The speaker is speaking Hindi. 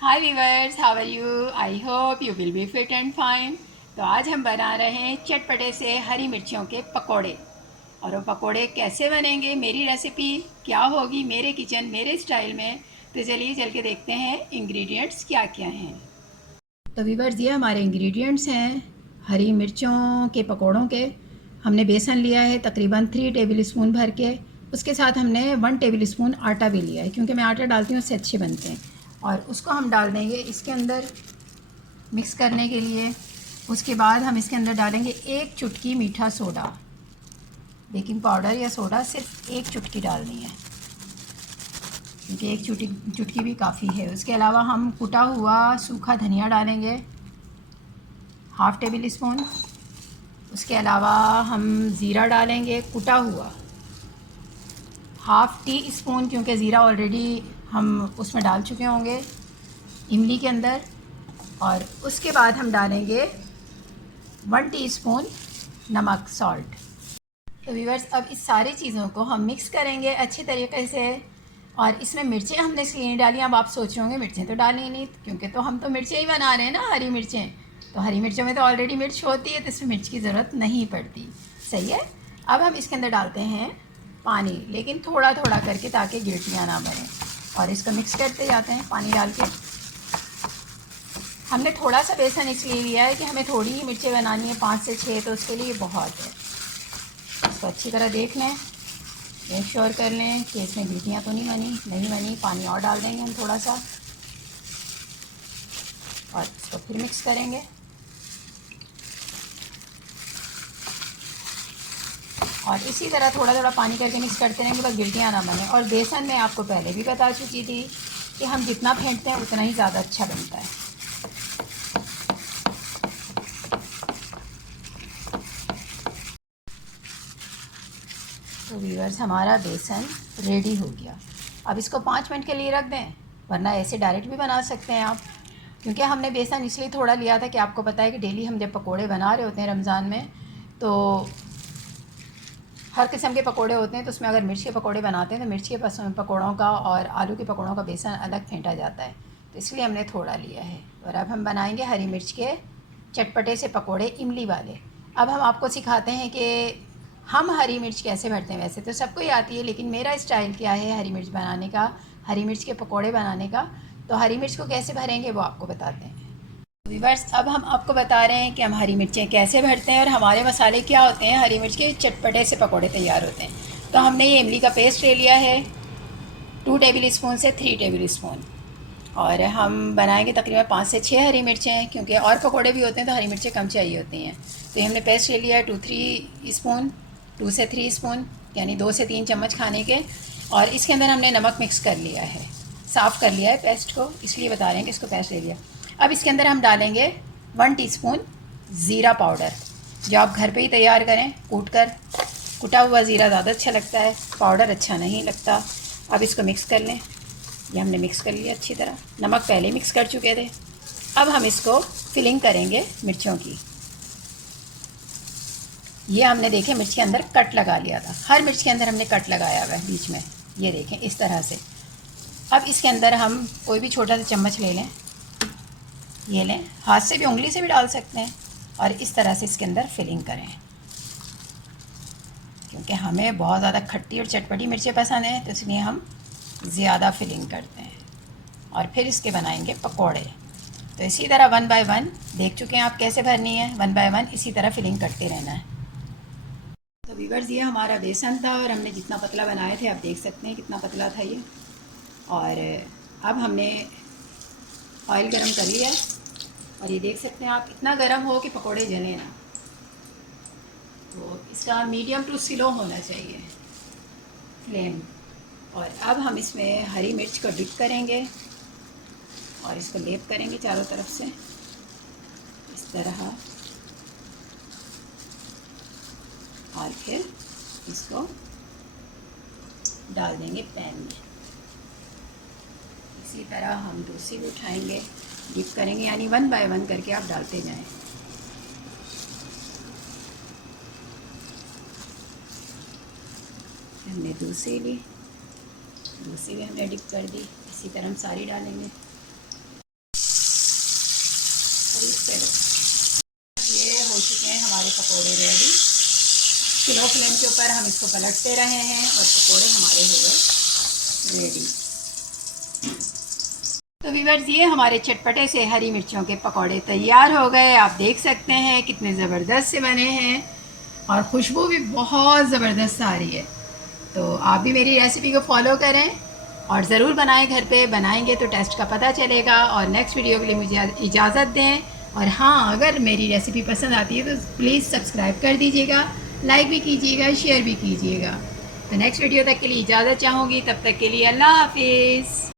Hi viewers, how are you? I hope you will be fit and fine. तो आज हम बना रहे हैं चटपटे से हरी मिर्चियों के पकोड़े। और वो पकोड़े कैसे बनेंगे, मेरी रेसिपी क्या होगी मेरे किचन मेरे स्टाइल में, तो चलिए चल के देखते हैं इंग्रेडिएंट्स क्या क्या हैं। तो वीवर्स, ये हमारे इंग्रेडिएंट्स हैं हरी मिर्चों के पकोड़ों के। हमने बेसन लिया है तकरीबन 3 टेबल स्पून भर के। उसके साथ हमने 1 टेबल स्पून आटा भी लिया है, क्योंकि मैं आटा डालती हूँ उससे अच्छे बनते हैं। और उसको हम डाल देंगे इसके अंदर मिक्स करने के लिए। उसके बाद हम इसके अंदर डालेंगे 1 चुटकी मीठा सोडा। बेकिंग पाउडर या सोडा सिर्फ 1 चुटकी डालनी है, क्योंकि 1 चुटकी भी काफ़ी है। उसके अलावा हम कुटा हुआ सूखा धनिया डालेंगे, हाफ़ टेबल स्पून। उसके अलावा हम ज़ीरा डालेंगे कुटा हुआ, हाफ़ टी स्पून, क्योंकि ज़ीरा ऑलरेडी हम उसमें डाल चुके होंगे इमली के अंदर। और उसके बाद हम डालेंगे 1 टीस्पून नमक, सॉल्ट। तो व्यूअर्स, अब इस सारी चीज़ों को हम मिक्स करेंगे अच्छे तरीके से। और इसमें मिर्चें हमने इसलिए नहीं डाली। अब आप सोच रहे होंगे मिर्चें तो डाली नहीं, क्योंकि तो हम तो मिर्चें ही बना रहे हैं ना, हरी मिर्चें। तो हरी मिर्चों में तो ऑलरेडी मिर्च होती है, तो इसमें मिर्च की ज़रूरत नहीं पड़ती। सही है। अब हम इसके अंदर डालते हैं पानी, लेकिन थोड़ा थोड़ा करके, ताकि गिल्टियाँ ना बनें। और इसको मिक्स करते जाते हैं पानी डाल के। हमने थोड़ा सा बेसन इसलिए लिया है कि हमें थोड़ी ही मिर्चें बनानी है, 5 से 6, तो उसके लिए बहुत है। इसको अच्छी तरह देख लें, मेक श्योर कर लें कि इसमें गिल्टियाँ तो नहीं बनी। पानी और डाल देंगे हम थोड़ा सा, और इसको फिर मिक्स करेंगे। और इसी तरह थोड़ा थोड़ा पानी करके मिक्स करते रहेंगे, बस गिल्टियाँ ना बने। और बेसन मैं आपको पहले भी बता चुकी थी कि हम जितना फेंटते हैं उतना ही ज़्यादा अच्छा बनता है। तो व्यूअर्स, हमारा बेसन रेडी हो गया। अब इसको 5 मिनट के लिए रख दें, वरना ऐसे डायरेक्ट भी बना सकते हैं आप। क्योंकि हमने बेसन इसलिए थोड़ा लिया था कि आपको पता है कि डेली हम जब पकोड़े बना रहे होते हैं रमज़ान में, तो हर किस्म के पकोड़े होते हैं, तो उसमें अगर मिर्च के पकोड़े बनाते हैं तो मिर्च के पकोड़ों का और आलू के पकोड़ों का बेसन अलग फेंटा जाता है, तो इसलिए हमने थोड़ा लिया है। और अब हम बनाएंगे हरी मिर्च के चटपटे से पकोड़े, इमली वाले। अब हम आपको सिखाते हैं कि हम हरी मिर्च कैसे भरते हैं। वैसे तो सबको ही आती है, लेकिन मेरा स्टाइल क्या है हरी मिर्च बनाने का, हरी मिर्च के पकोड़े बनाने का। तो हरी मिर्च को कैसे भरेंगे वो आपको बताते हैं। व्यूवर्स, अब हम आपको बता रहे हैं कि हम हरी मिर्चें कैसे भरते हैं और हमारे मसाले क्या होते हैं हरी मिर्च के चटपटे से पकोड़े तैयार होते हैं। तो हमने ये इमली का पेस्ट ले लिया है 2 टेबल स्पून से 3 टेबल स्पून। और हम बनाएंगे तकरीबन 5 से 6 हरी मिर्चें, क्योंकि और पकोड़े भी होते हैं तो हरी मिर्चें कम चाहिए होती हैं। तो ये हमने पेस्ट ले लिया है 2-3 स्पून, 2 से 3 स्पून, यानी 2 से 3 चम्मच खाने के। और इसके अंदर हमने नमक मिक्स कर लिया है, साफ़ कर लिया है पेस्ट को, इसलिए बता रहे हैं कि इसको पेस्ट ले लिया। अब इसके अंदर हम डालेंगे 1 टीस्पून ज़ीरा पाउडर, जो आप घर पे ही तैयार करें कूट कर। कुटा हुआ ज़ीरा ज़्यादा अच्छा लगता है, पाउडर अच्छा नहीं लगता। अब इसको मिक्स कर लें। ये हमने मिक्स कर लिया अच्छी तरह, नमक पहले मिक्स कर चुके थे। अब हम इसको फिलिंग करेंगे मिर्चों की। ये हमने देखे मिर्च के अंदर कट लगा लिया था, हर मिर्च के अंदर हमने कट लगाया हुआ है बीच में, ये देखें इस तरह से। अब इसके अंदर हम कोई भी छोटा सा चम्मच ले लें, ये लें, हाथ से भी उंगली से भी डाल सकते हैं, और इस तरह से इसके अंदर फिलिंग करें। क्योंकि हमें बहुत ज़्यादा खट्टी और चटपटी मिर्चें पसंद हैं, तो इसलिए हम ज़्यादा फिलिंग करते हैं। और फिर इसके बनाएंगे पकोड़े। तो इसी तरह 1 बाय 1 देख चुके हैं आप कैसे भरनी है, 1 बाय 1 इसी तरह फिलिंग करते रहना है। तो वीवर्स, ये हमारा बेसन था और हमने जितना पतला बनाए थे, आप देख सकते हैं कितना पतला था ये। और अब हमने ऑयल गरम कर लिया है, और ये देख सकते हैं आप, इतना गरम हो कि पकोड़े जले ना। तो इसका मीडियम टू स्लो होना चाहिए फ्लेम। और अब हम इसमें हरी मिर्च को डिप करेंगे और इसको लेप करेंगे चारों तरफ से इस तरह। और फिर इसको डाल देंगे पैन में। इसी तरह हम दूसरी भी उठाएंगे, डिप करेंगे, यानी 1 बाय 1 करके आप डालते जाएं। हमने दूसरी ली, दूसरी भी हमने डिप कर दी, इसी तरह हम सारी डालेंगे। चलो ये हो चुके हैं हमारे पकोड़े रेडी। स्लो फ्लेम के ऊपर हम इसको पलटते रहे हैं और पकोड़े हमारे हो गए रेडी। तो व्यूअर्स ये हमारे चटपटे से हरी मिर्चों के पकोड़े तैयार हो गए। आप देख सकते हैं कितने ज़बरदस्त से बने हैं और खुशबू भी बहुत ज़बरदस्त आ रही है। तो आप भी मेरी रेसिपी को फॉलो करें और ज़रूर बनाएं, घर पे बनाएंगे तो टेस्ट का पता चलेगा। और नेक्स्ट वीडियो के लिए मुझे इजाज़त दें। और हाँ, अगर मेरी रेसिपी पसंद आती है तो प्लीज़ सब्सक्राइब कर दीजिएगा, लाइक भी कीजिएगा, शेयर भी कीजिएगा। तो नेक्स्ट वीडियो तक के लिए इजाज़त चाहूँगी, तब तक के लिए अल्लाह हाफिज़।